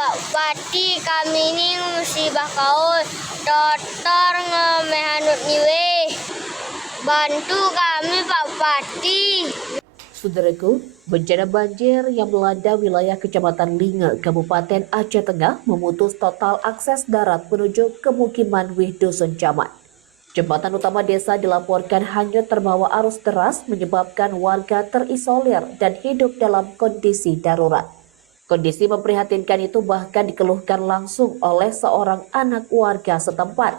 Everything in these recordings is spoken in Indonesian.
Pak Pati kami ini musibah kaul dokter ngemehanut niwe bantu kami Pak Pati. Saudaraku, bencana banjir yang melanda wilayah Kecamatan Linge, Kabupaten Aceh Tengah memutus total akses darat menuju kemukiman Wih Dusun Camat. Jembatan utama desa dilaporkan hanyut terbawa arus deras menyebabkan warga terisolir dan hidup dalam kondisi darurat. Kondisi memprihatinkan itu bahkan dikeluhkan langsung oleh seorang anak warga setempat.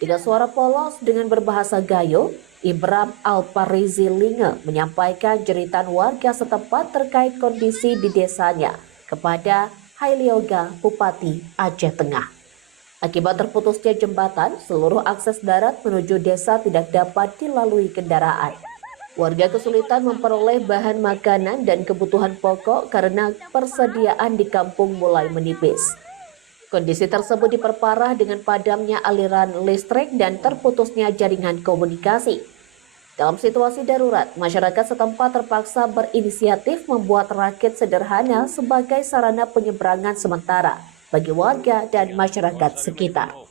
Dengan suara polos dengan berbahasa Gayo, Ibram Alparizi Linge menyampaikan jeritan warga setempat terkait kondisi di desanya kepada Hailioga, Bupati Aceh Tengah. Akibat terputusnya jembatan, seluruh akses darat menuju desa tidak dapat dilalui kendaraan. Warga kesulitan memperoleh bahan makanan dan kebutuhan pokok karena persediaan di kampung mulai menipis. Kondisi tersebut diperparah dengan padamnya aliran listrik dan terputusnya jaringan komunikasi. Dalam situasi darurat, masyarakat setempat terpaksa berinisiatif membuat rakit sederhana sebagai sarana penyeberangan sementara bagi warga dan masyarakat sekitar.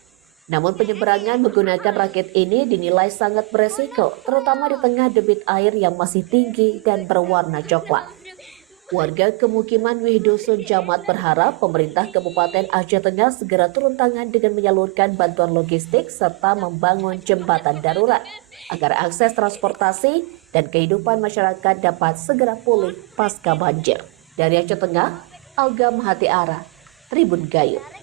Namun penyeberangan menggunakan rakit ini dinilai sangat beresiko, terutama di tengah debit air yang masih tinggi dan berwarna coklat. Warga kemukiman Wih Dusun Camat berharap pemerintah Kabupaten Aceh Tengah segera turun tangan dengan menyalurkan bantuan logistik serta membangun jembatan darurat agar akses transportasi dan kehidupan masyarakat dapat segera pulih pasca banjir. Dari Aceh Tengah, Alga Mahati Ara, Tribun Gayo.